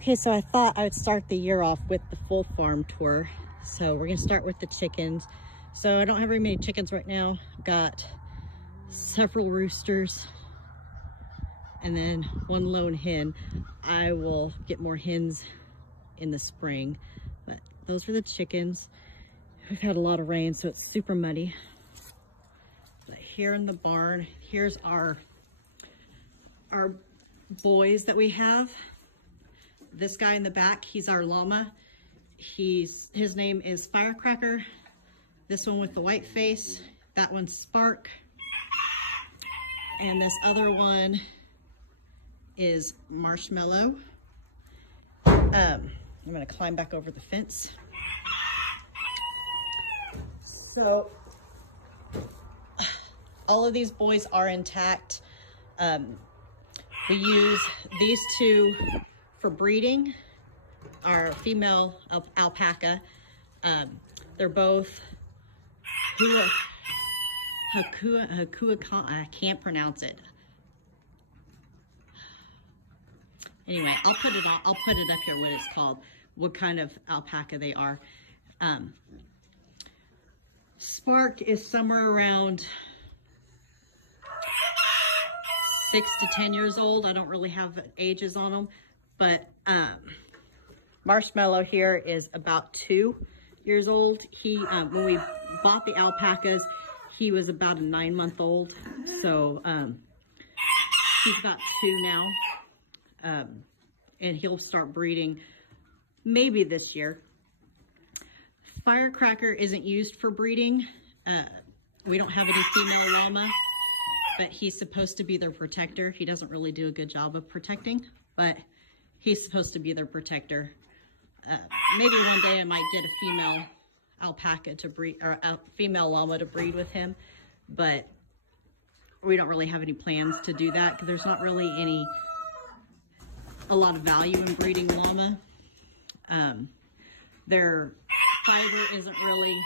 Okay, so I thought I would start the year off with the full farm tour. So we're gonna start with the chickens. So I don't have very many chickens right now. I've got several roosters and then one lone hen. I will get more hens in the spring, but those are the chickens. We've had a lot of rain, so it's super muddy. But here in the barn, here's our boys that we have. This guy in the back, he's our llama. His name is Firecracker. This one with the white face, that one's Spark. And this other one is Marshmallow. I'm gonna climb back over the fence. So all of these boys are intact. We use these two for breeding, our female alpaca. They're both I can't pronounce it. Anyway, I'll put it up here what it's called, what kind of alpaca they are. Spark is somewhere around 6 to 10 years old. I don't really have ages on them, but Marshmallow here is about 2 years old. He, when we bought the alpacas, he was about a 9-month-old. So he's about 2 now. And he'll start breeding maybe this year. Firecracker isn't used for breeding. We don't have any female llama, but he's supposed to be their protector. He doesn't really do a good job of protecting, but he's supposed to be their protector. Maybe one day I might get a female alpaca to breed, or a female llama to breed with him, but we don't really have any plans to do that because there's not really a lot of value in breeding llama. Their fiber isn't really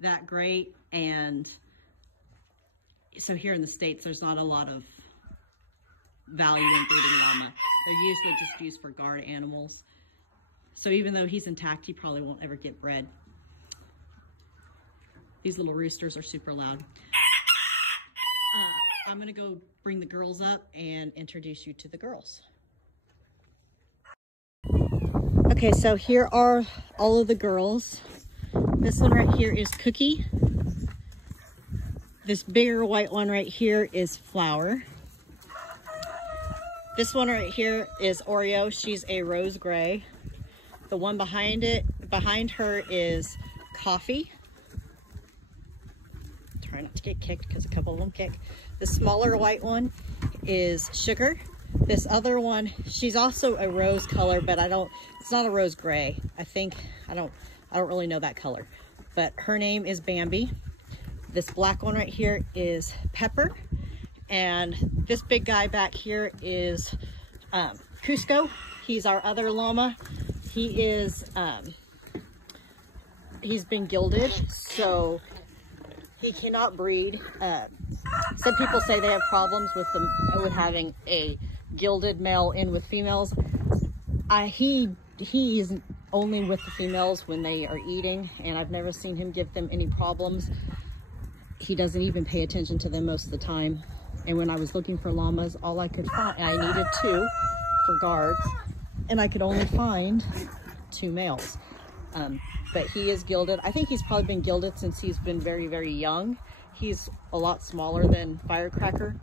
that great, and so here in the States there's not a lot of value in breeding llama. They're usually just used for guard animals. So even though he's intact, he probably won't ever get bred. These little roosters are super loud. I'm gonna go bring the girls up and introduce you to the girls. Okay, so here are all of the girls. This one right here is Cookie. This bigger white one right here is Flower. This one right here is Oreo. She's a rose gray. The one behind her is Coffee. Try not to get kicked because a couple of them kick. The smaller white one is Sugar. This other one, she's also a rose color, but it's not a rose gray. I don't really know that color, but her name is Bambi. This black one right here is Pepper. And this big guy back here is Cusco. He's our other llama. He's been gilded, so he cannot breed. Some people say they have problems with having a gilded male in with females. He is only with the females when they are eating, and I've never seen him give them any problems. He doesn't even pay attention to them most of the time. And when I was looking for llamas, all I could find, I needed 2 for guards, and I could only find 2 males. But he is gilded. I think he's probably been gilded since he's been very, very young. He's a lot smaller than Firecracker.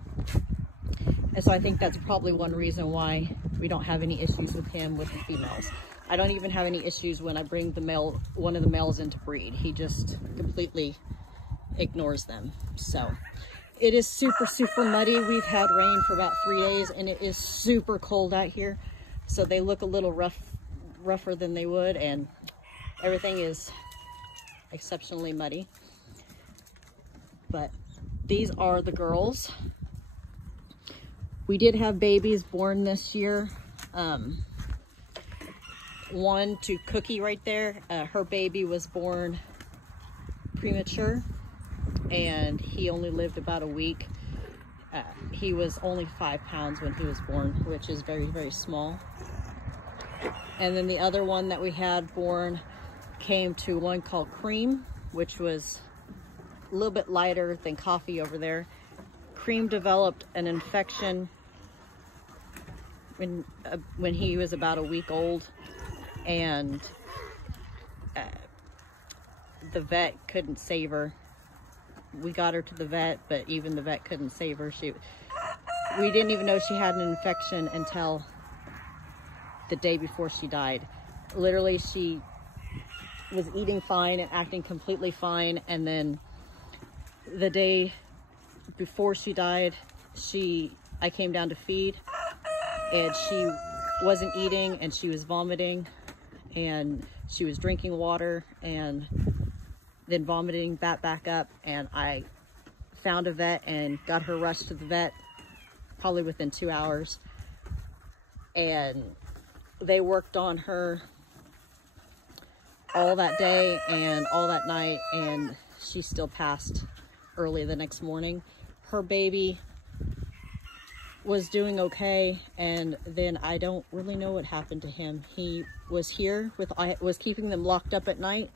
And so I think that's probably one reason why we don't have any issues with him with the females. I don't even have any issues when I bring one of the males in to breed. He just completely ignores them. So it is super, super muddy. We've had rain for about 3 days, and it is super cold out here. So they look a little rougher than they would, and everything is exceptionally muddy. But these are the girls. We did have babies born this year. One to Cookie right there. Her baby was born premature, and he only lived about a week. He was only 5 pounds when he was born, which is very, very small. And then the other one that we had born came to one called Cream, which was a little bit lighter than Coffee over there. Cream developed an infection when he was about a week old, and the vet couldn't save her. We got her to the vet, but even the vet couldn't save her. We didn't even know she had an infection until the day before she died. Literally, she was eating fine and acting completely fine, and then the day before she died, I came down to feed, and she wasn't eating, and she was vomiting, and she was drinking water, and then vomiting that back up. And I found a vet and got her rushed to the vet probably within 2 hours, and they worked on her all that day and all that night, and she still passed early the next morning. Her baby was doing okay, and then I don't really know what happened to him. He was here I was keeping them locked up at night,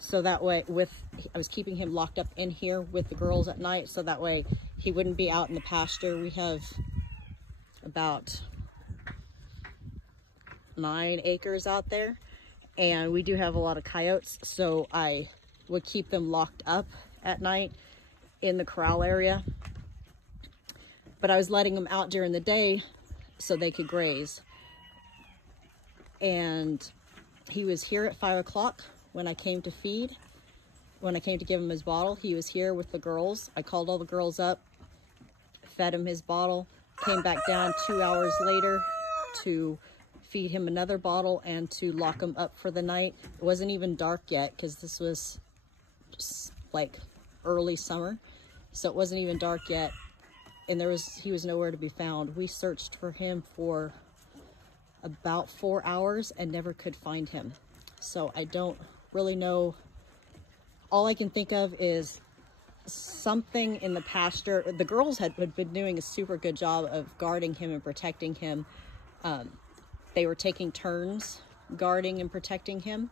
so that way I was keeping him locked up in here with the girls at night, so that way he wouldn't be out in the pasture. We have about 9 acres out there, and we do have a lot of coyotes, so I would keep them locked up at night in the corral area. But I was letting them out during the day so they could graze. And he was here at 5 o'clock when I came to feed. When I came to give him his bottle, he was here with the girls. I called all the girls up, fed him his bottle, came back down 2 hours later to feed him another bottle and to lock him up for the night. It wasn't even dark yet, because this was just like early summer, so it wasn't even dark yet, and he was nowhere to be found. We searched for him for about 4 hours and never could find him. So I don't really know. All I can think of is something in the pasture. The girls had been doing a super good job of guarding him and protecting him. They were taking turns guarding and protecting him.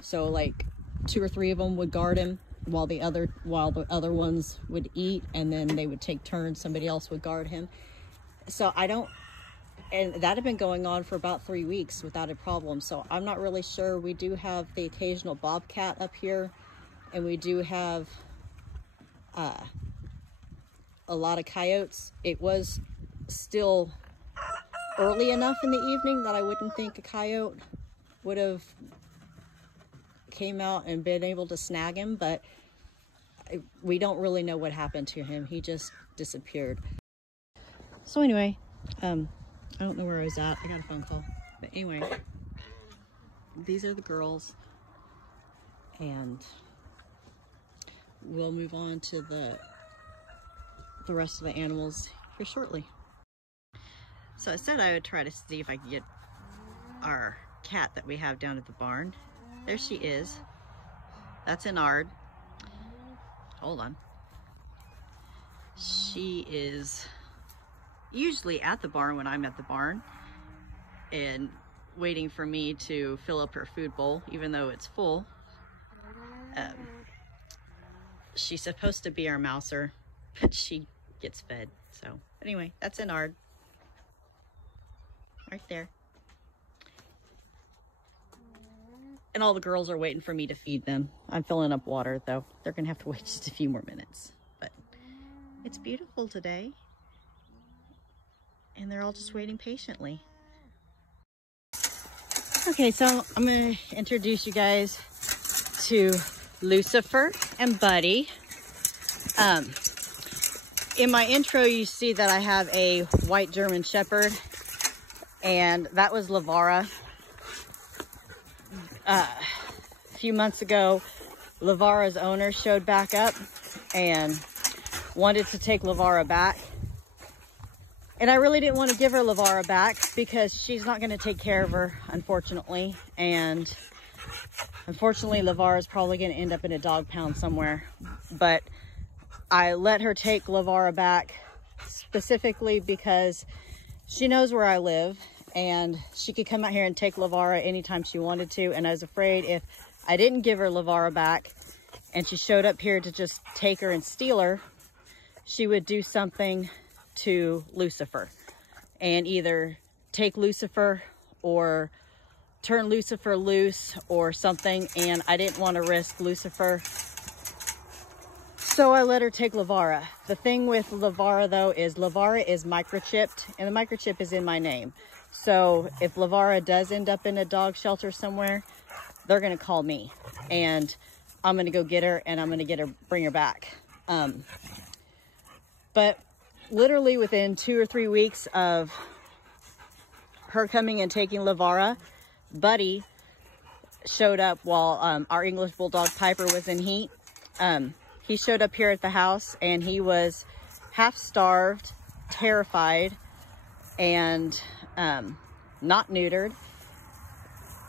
So like 2 or 3 of them would guard him while the other ones would eat, and then they would take turns. Somebody else would guard him. So and that had been going on for about 3 weeks without a problem. So I'm not really sure. We do have the occasional bobcat up here, and we do have a lot of coyotes. It was still early enough in the evening that I wouldn't think a coyote would have came out and been able to snag him, but we don't really know what happened to him. He just disappeared. So anyway, I don't know where I was at. I got a phone call. But anyway, these are the girls, and we'll move on to the rest of the animals here shortly. So I said I would try to see if I could get our cat that we have down at the barn. There she is. That's Enard. Hold on. She is usually at the barn when I'm at the barn and waiting for me to fill up her food bowl, even though it's full. She's supposed to be our mouser, but she gets fed. So anyway, that's Enard. Right there. And all the girls are waiting for me to feed them. I'm filling up water, though. They're gonna have to wait just a few more minutes. But it's beautiful today, and they're all just waiting patiently. Okay, so I'm gonna introduce you guys to Lucifer and Buddy. In my intro, you see that I have a white German Shepherd, and that was Lavara. A few months ago, Lavara's owner showed back up and wanted to take Lavara back. And I really didn't want to give her Lavara back because she's not going to take care of her, unfortunately. And unfortunately, Lavara is probably going to end up in a dog pound somewhere. But I let her take Lavara back specifically because she knows where I live, and she could come out here and take Lavara anytime she wanted to. And I was afraid if I didn't give her Lavara back and she showed up here to just take her and steal her, she would do something to Lucifer and either take Lucifer or turn Lucifer loose or something. And I didn't want to risk Lucifer, so I let her take Lavara. The thing with Lavara though is Lavara is microchipped, and the microchip is in my name. So if Lavara does end up in a dog shelter somewhere, they're gonna call me and I'm gonna go get her, and I'm gonna bring her back. But literally within 2 or 3 weeks of her coming and taking Lavara, Buddy showed up while our English Bulldog Piper was in heat. He showed up here at the house, and he was half starved, terrified, and not neutered.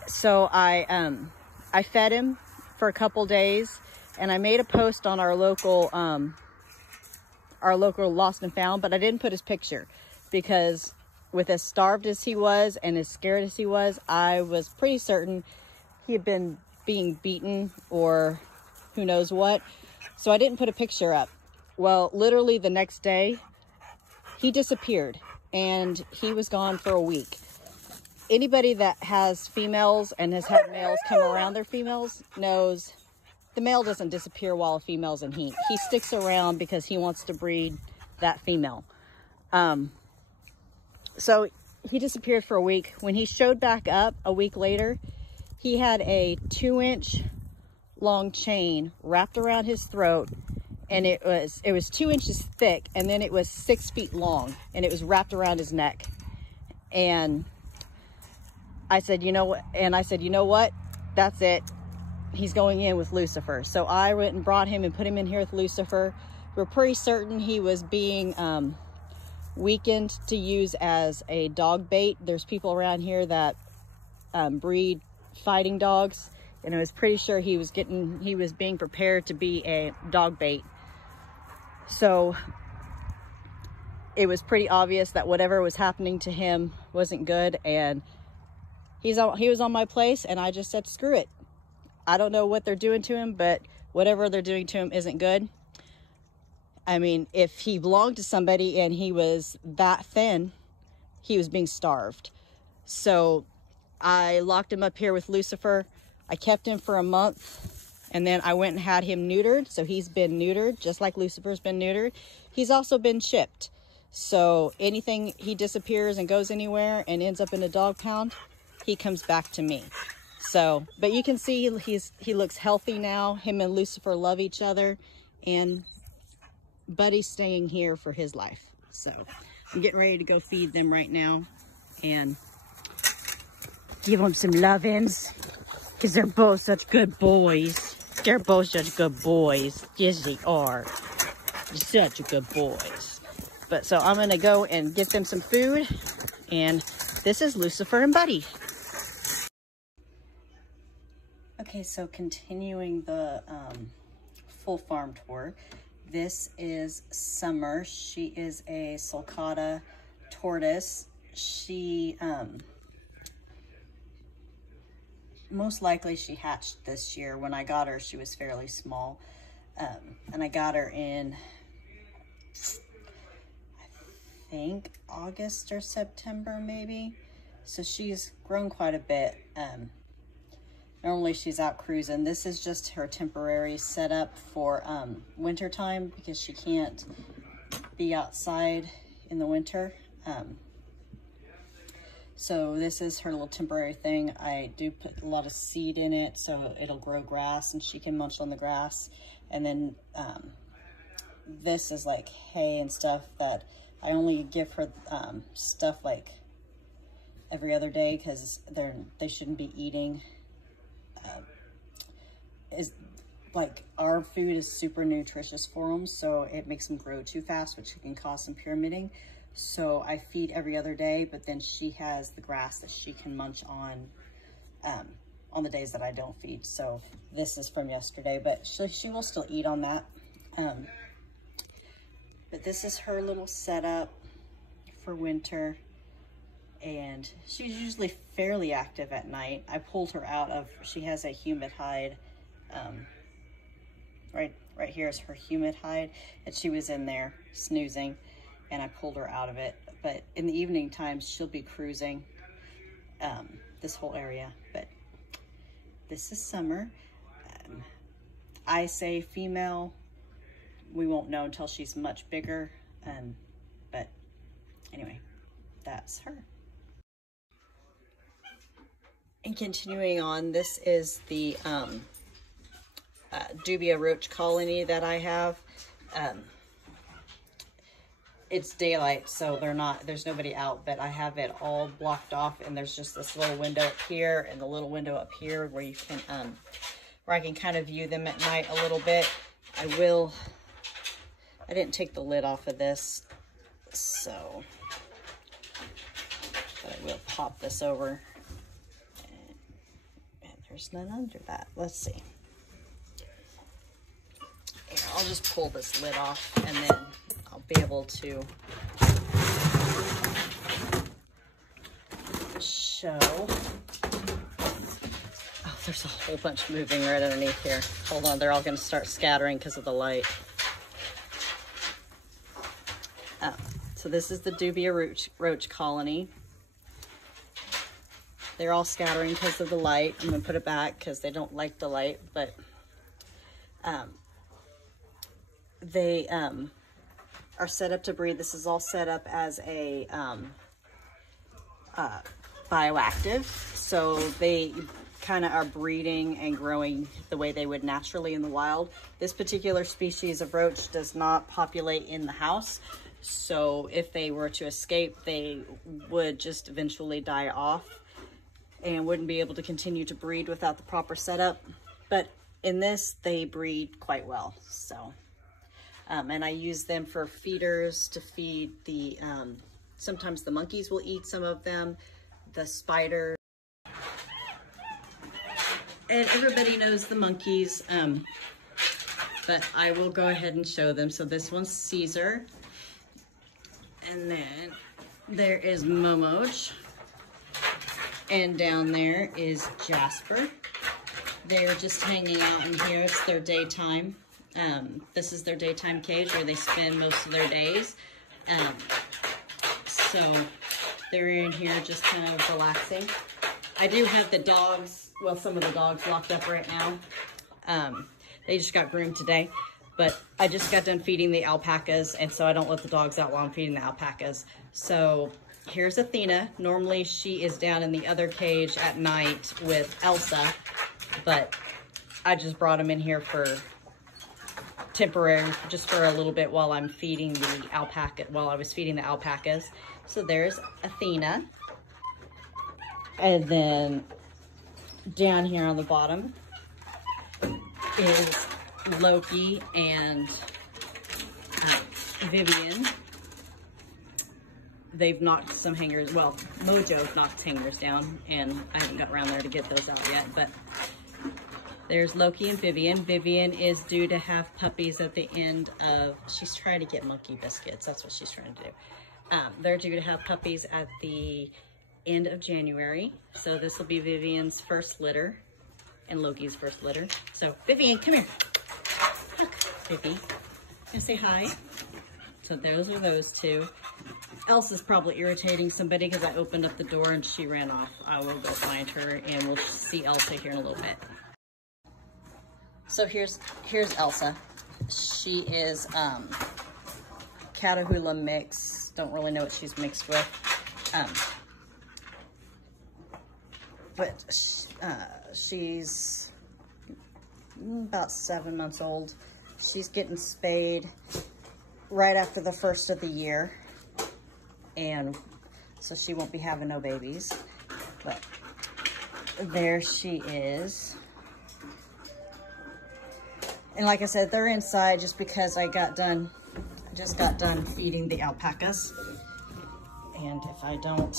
So I fed him for a couple days, and I made a post on our local Lost and Found, but I didn't put his picture because with as starved as he was and as scared as he was, I was pretty certain he had been being beaten or who knows what. So I didn't put a picture up. Well, literally the next day, he disappeared and he was gone for a week. Anybody that has females and has had males come around their females knows the male doesn't disappear while a female's in heat. He sticks around because he wants to breed that female. So he disappeared for a week. When he showed back up a week later, he had a 2-inch long chain wrapped around his throat, and it was 2 inches thick, and then it was 6 feet long, and it was wrapped around his neck. And I said, you know what? That's it. He's going in with Lucifer. So I went and brought him and put him in here with Lucifer. We're pretty certain he was being weakened to use as a dog bait. There's people around here that breed fighting dogs, and I was pretty sure he was being prepared to be a dog bait. So it was pretty obvious that whatever was happening to him wasn't good, and he was on my place, and I just said, screw it. I don't know what they're doing to him, but whatever they're doing to him isn't good. I mean, if he belonged to somebody and he was that thin, he was being starved. So I locked him up here with Lucifer. I kept him for a month, and then I went and had him neutered. So he's been neutered, just like Lucifer's been neutered. He's also been chipped. So anything he disappears and goes anywhere and ends up in a dog pound, he comes back to me. So, but you can see he looks healthy now. Him and Lucifer love each other, and Buddy's staying here for his life. So I'm getting ready to go feed them right now and give them some lovins, because they're both such good boys. They're both such good boys. Yes, they are. Such good boys. But so I'm gonna go and get them some food, and this is Lucifer and Buddy. Okay, so continuing the full farm tour. This is Summer. She is a Sulcata Tortoise. She, most likely she hatched this year. When I got her, she was fairly small. And I got her in, I think, August or September, maybe. So she's grown quite a bit. Normally she's out cruising. This is just her temporary setup for winter time, because she can't be outside in the winter. So this is her little temporary thing. I do put a lot of seed in it so it'll grow grass and she can munch on the grass. And then this is like hay and stuff that I only give her stuff like every other day, because they shouldn't be eating. Is like our food is super nutritious for them, so it makes them grow too fast, which can cause some pyramiding. So I feed every other day, but then she has the grass that she can munch on the days that I don't feed. So this is from yesterday, but she will still eat on that. But this is her little setup for winter. and she's usually fairly active at night. I pulled her out of, she has a humid hide. Right here is her humid hide, and she was in there snoozing, and I pulled her out of it. But in the evening times, she'll be cruising this whole area. But this is summer. I say female. We won't know until she's much bigger. But anyway, that's her. And continuing on, this is the Dubia roach colony that I have. It's daylight, so there's nobody out, but I have it all blocked off, and there's just this little window up here and the little window up here where you can, where I can kind of view them at night a little bit. I didn't take the lid off of this, so, but I will pop this over. And there's none under that. Let's see. Here, I'll just pull this lid off, and then I'll be able to show. Oh, there's a whole bunch moving right underneath here. Hold on, they're all going to start scattering because of the light. So this is the Dubia roach colony. They're all scattering because of the light. I'm going to put it back because they don't like the light, but they are set up to breed. This is all set up as a bioactive, so they kind of are breeding and growing the way they would naturally in the wild. This particular species of roach does not populate in the house, so if they were to escape, they would just eventually die off and wouldn't be able to continue to breed without the proper setup. But in this, they breed quite well. So, and I use them for feeders to feed the, sometimes the monkeys will eat some of them, the spiders. And everybody knows the monkeys, but I will go ahead and show them. So this one's Caesar. And then there is Momoj. And down there is Jasper. They're just hanging out in here. It's their daytime. This is their daytime cage where they spend most of their days. So they're in here just kind of relaxing. I do have the dogs, well, some of the dogs locked up right now. They just got groomed today, but I just got done feeding the alpacas, and so I don't let the dogs out while I'm feeding the alpacas. So here's Athena. Normally she is down in the other cage at night with Elsa, but I just brought them in here for temporary, just for a little bit while I'm feeding the alpaca, while I was feeding the alpacas. So there's Athena. And then down here on the bottom is Loki and Vivian. They've knocked some hangers, well, Mojo knocked hangers down, and I haven't got around there to get those out yet, but there's Loki and Vivian. Vivian is due to have puppies at the end of, she's trying to get monkey biscuits, that's what she's trying to do. They're due to have puppies at the end of January, so this will be Vivian's first litter and Loki's first litter. So Vivian, come here. Look, Vivi, gonna say hi. So those are those two. Elsa's probably irritating somebody because I opened up the door and she ran off. I will go find her and we'll see Elsa here in a little bit. So here's Elsa. She is Catahoula mix. Don't really know what she's mixed with. But she's about 7 months old. She's getting spayed right after the first of the year, and so she won't be having no babies. But there she is. And like I said, they're inside just because I just got done feeding the alpacas. And if I don't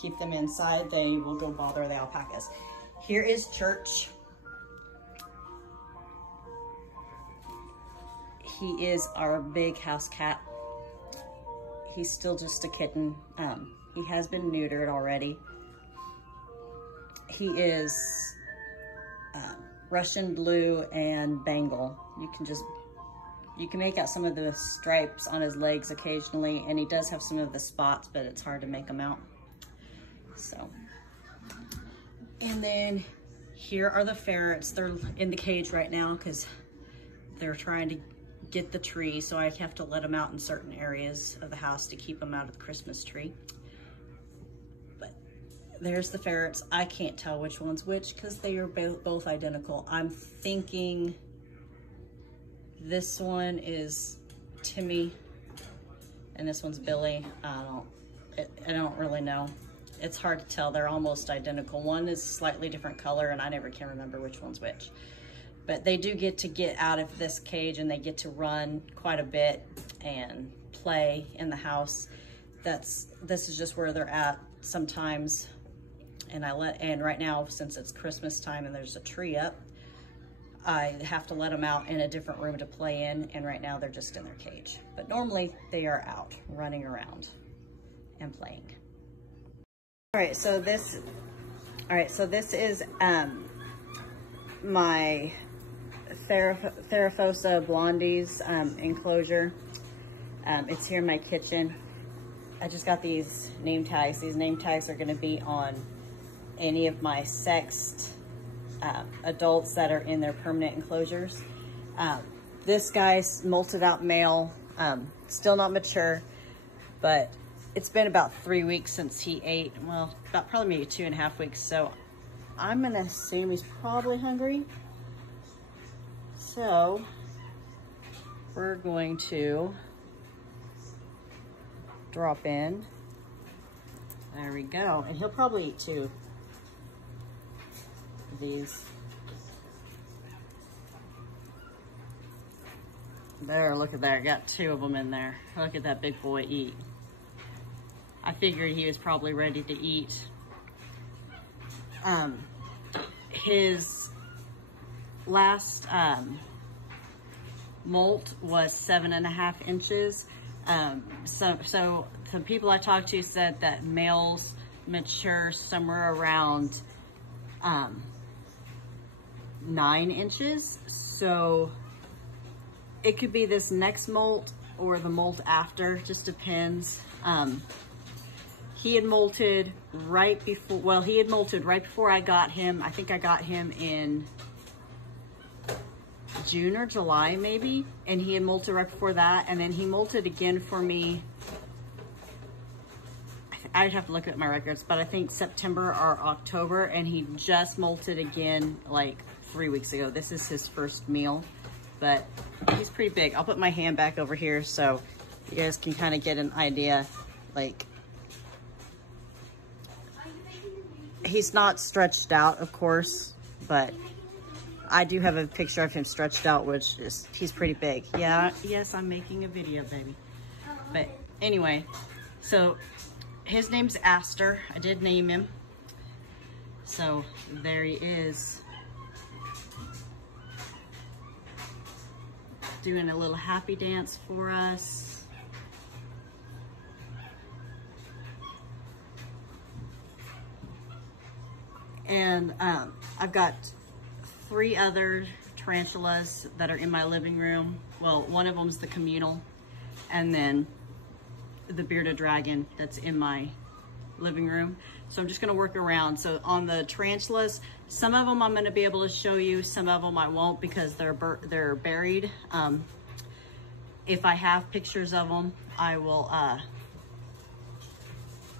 keep them inside, they will go bother the alpacas. Here is Church. He is our big house cat. He's still just a kitten. He has been neutered already. He is Russian blue and Bengal. You can make out some of the stripes on his legs occasionally, and he does have some of the spots, but it's hard to make them out. So, and then here are the ferrets. They're in the cage right now because they're trying to get the tree, so I have to let them out in certain areas of the house to keep them out of the Christmas tree. But there's the ferrets. I can't tell which one's which because they are both identical. I'm thinking this one is Timmy and this one's Billy. I don't really know. It's hard to tell. They're almost identical. One is slightly different color and I never can remember which one's which. But they do get out of this cage and they get to run quite a bit and play in the house. This is just where they're at sometimes. And right now, since it's Christmas time and there's a tree up, I have to let them out in a different room to play in, and right now they're just in their cage. But normally they are out running around and playing. All right, so this is my Theraphosa blondies enclosure. It's here in my kitchen. I just got these name tags. These name tags are going to be on any of my sexed adults that are in their permanent enclosures. This guy's molted out male, still not mature, but it's been about 3 weeks since he ate. Well, probably maybe 2.5 weeks. So I'm gonna assume he's probably hungry. So we're going to drop in. There we go. And he'll probably eat 2 of these. There, look at that. I got 2 of them in there. Look at that big boy eat. I figured he was probably ready to eat. His last molt was 7.5 inches. So some people I talked to said that males mature somewhere around 9 inches. So it could be this next molt or the molt after, just depends. He had molted right before I got him. I think I got him in June or July maybe, and he had molted right before that, and then he molted again for me. I'd have to look at my records, but I think September or October, and he just molted again like 3 weeks ago. This is his first meal, but he's pretty big. I'll put my hand back over here so you guys can kind of get an idea. Like, he's not stretched out, of course, but I do have a picture of him stretched out, which is, he's pretty big. Yeah, yes, I'm making a video, baby. But anyway, so his name's Aster. I did name him. So there he is. Doing a little happy dance for us. And I've got 3 other tarantulas that are in my living room. Well, one of them's the communal, and then the bearded dragon that's in my living room. So I'm just gonna work around. So on the tarantulas, some of them I'm gonna be able to show you, some of them I won't because they're buried. If I have pictures of them, I will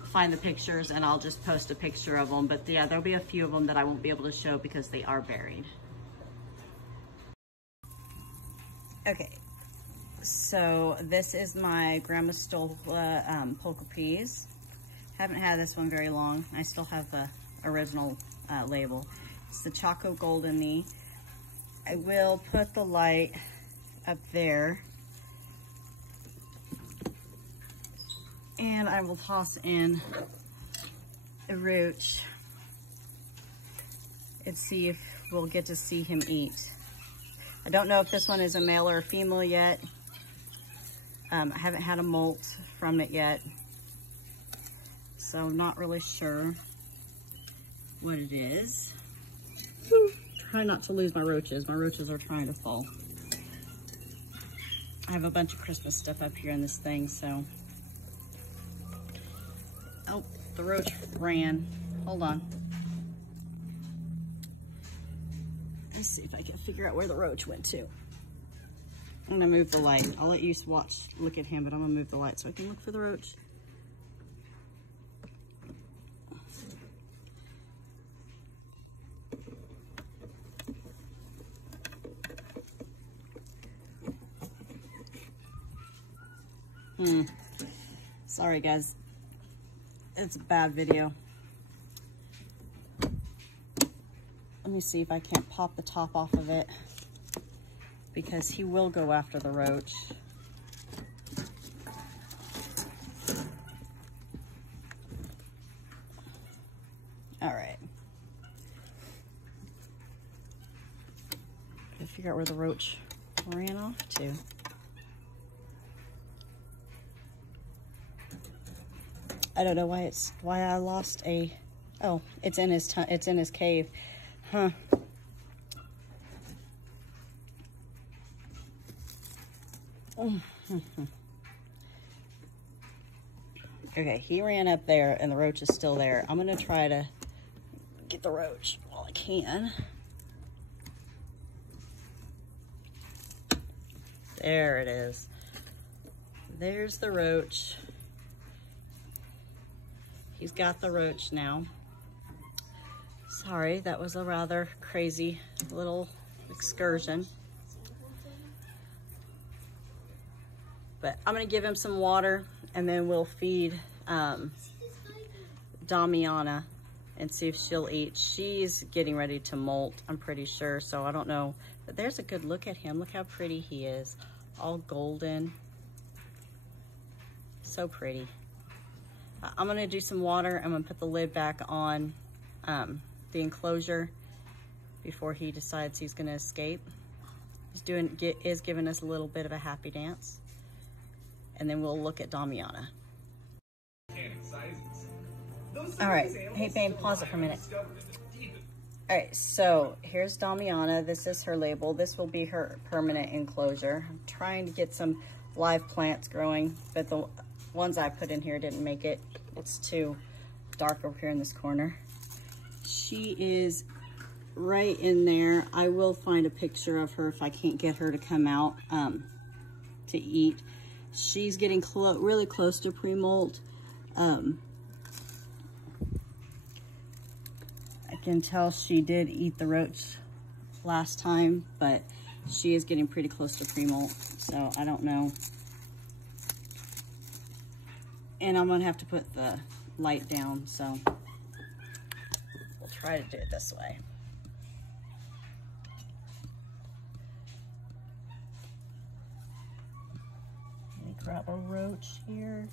find the pictures and I'll just post a picture of them. But yeah, there'll be a few of them that I won't be able to show because they are buried. Okay, so this is my Grandma Stola polka peas. Haven't had this one very long. I still have the original label. It's the Choco Golden Knee. I will put the light up there. And I will toss in a Roach and see if we'll get to see him eat. I don't know if this one is a male or a female yet. I haven't had a molt from it yet. so I'm not really sure what it is. Try not to lose my roaches. My roaches are trying to fall. I have a bunch of Christmas stuff up here in this thing, so. Oh, the roach ran. Hold on. Let's see if I can figure out where the roach went to. I'm gonna move the light. I'll let you look at him, but I'm gonna move the light so I can look for the roach. Sorry guys, it's a bad video. Let me see if I can't pop the top off of it, because he will go after the roach. All right. Gotta figure out where the roach ran off to. I don't know why I lost a, oh, it's in his cave. Huh. Okay, he ran up there and the roach is still there. I'm gonna try to get the roach while I can. There it is. There's the roach. He's got the roach now. Sorry, that was a rather crazy little excursion. But I'm gonna give him some water and then we'll feed Damiana and see if she'll eat. She's getting ready to molt, I'm pretty sure, so I don't know. But there's a good look at him. Look how pretty he is. All golden. So pretty. I'm gonna do some water. I'm gonna put the lid back on the enclosure before he decides he's gonna escape. He's giving us a little bit of a happy dance. And then we'll look at Damiana. All right, hey babe, pause it for a minute. All right, so here's Damiana. This is her label. This will be her permanent enclosure. I'm trying to get some live plants growing, but the ones I put in here didn't make it. It's too dark over here in this corner. She is right in there. I will find a picture of her if I can't get her to come out to eat. She's getting really close to pre-molt. I can tell she did eat the roach last time, but she is getting pretty close to pre-molt, so I don't know. And I'm gonna have to put the light down, so we'll try to do it this way. Let me grab a roach here.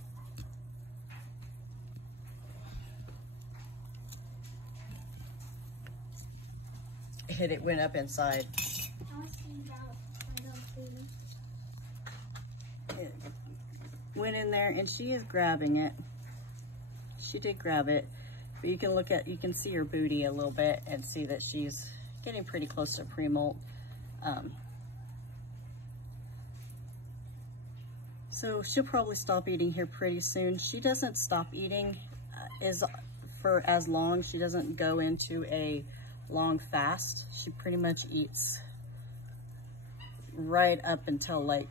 It went up inside. It went in there and she is grabbing it. She did grab it, but you can see her booty a little bit and see that she's getting pretty close to pre-molt. So she'll probably stop eating here pretty soon. She doesn't stop eating for as long. She doesn't go into a long fast. She pretty much eats right up until like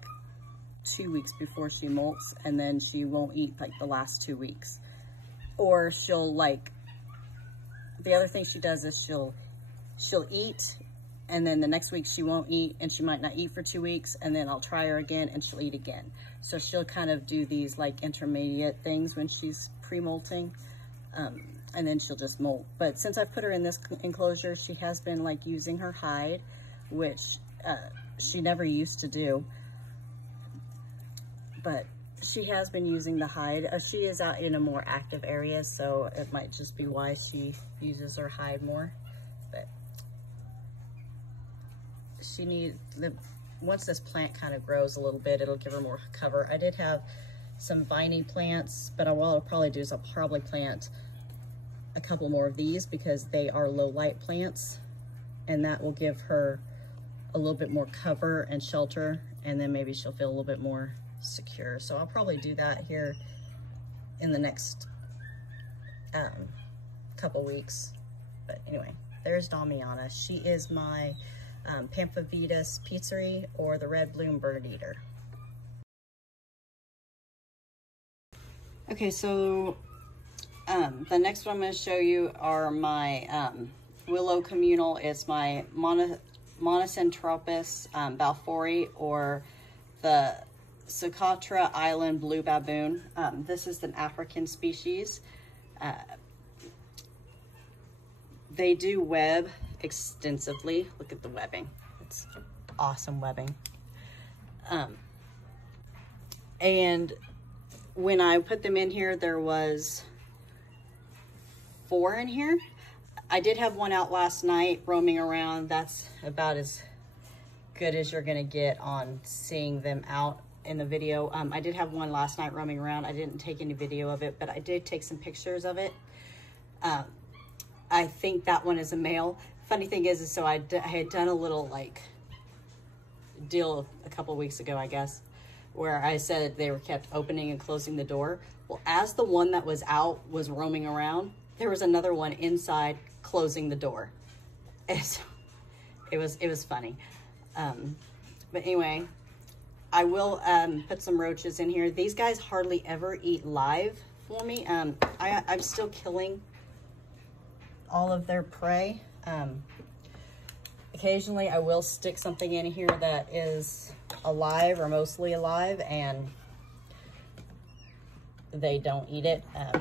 2 weeks before she molts, and then she won't eat like the last 2 weeks. Or she'll the other thing she does is she'll eat, and then the next week she won't eat, and she might not eat for 2 weeks, and then I'll try her again and she'll eat again. So she'll kind of do these like intermediate things when she's pre-molting, and then she'll just molt. But since I've put her in this enclosure, she has been like using her hide, which she never used to do. But she has been using the hide. She is out in a more active area, so it might just be why she uses her hide more. But she needs, once this plant kind of grows a little bit, it'll give her more cover. I did have some viney plants, but what I'll probably do is I'll probably plant a couple more of these because they are low light plants, and that will give her a little bit more cover and shelter, and then maybe she'll feel a little bit more secure. So I'll probably do that here in the next couple weeks. But anyway, there's Damiana. She is my Pamphavetus pizzeri, or the red bloom bird eater. Okay, so the next one I'm going to show you are my willow communal. It's my Monocentropus balfouri, or the Sulcata Island blue baboon. This is an African species. They do web extensively. Look at the webbing. It's awesome webbing. And when I put them in here, there was 4 in here. I did have one out last night roaming around. That's about as good as you're gonna get on seeing them out in the video. I did have one last night roaming around. I didn't take any video of it, but I did take some pictures of it. I think that one is a male. Funny thing is so I had done a little like deal a couple weeks ago, I guess, where I said they were kept opening and closing the door. Well, as the one that was out was roaming around, there was another one inside closing the door. And so it was funny. But anyway, I will put some roaches in here. These guys hardly ever eat live for me. I'm still killing all of their prey. Occasionally I will stick something in here that is alive or mostly alive, and they don't eat it. I'm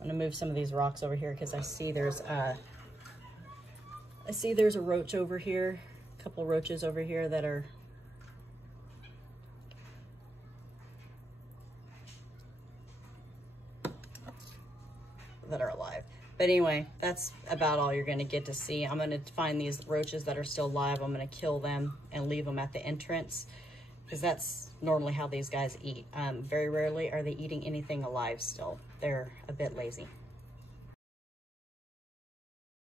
gonna move some of these rocks over here because I see there's a roach over here, a couple roaches over here that are alive. But anyway, that's about all you're gonna get to see. I'm gonna find these roaches that are still alive. I'm gonna kill them and leave them at the entrance, because that's normally how these guys eat. Very rarely are they eating anything alive still. They're a bit lazy.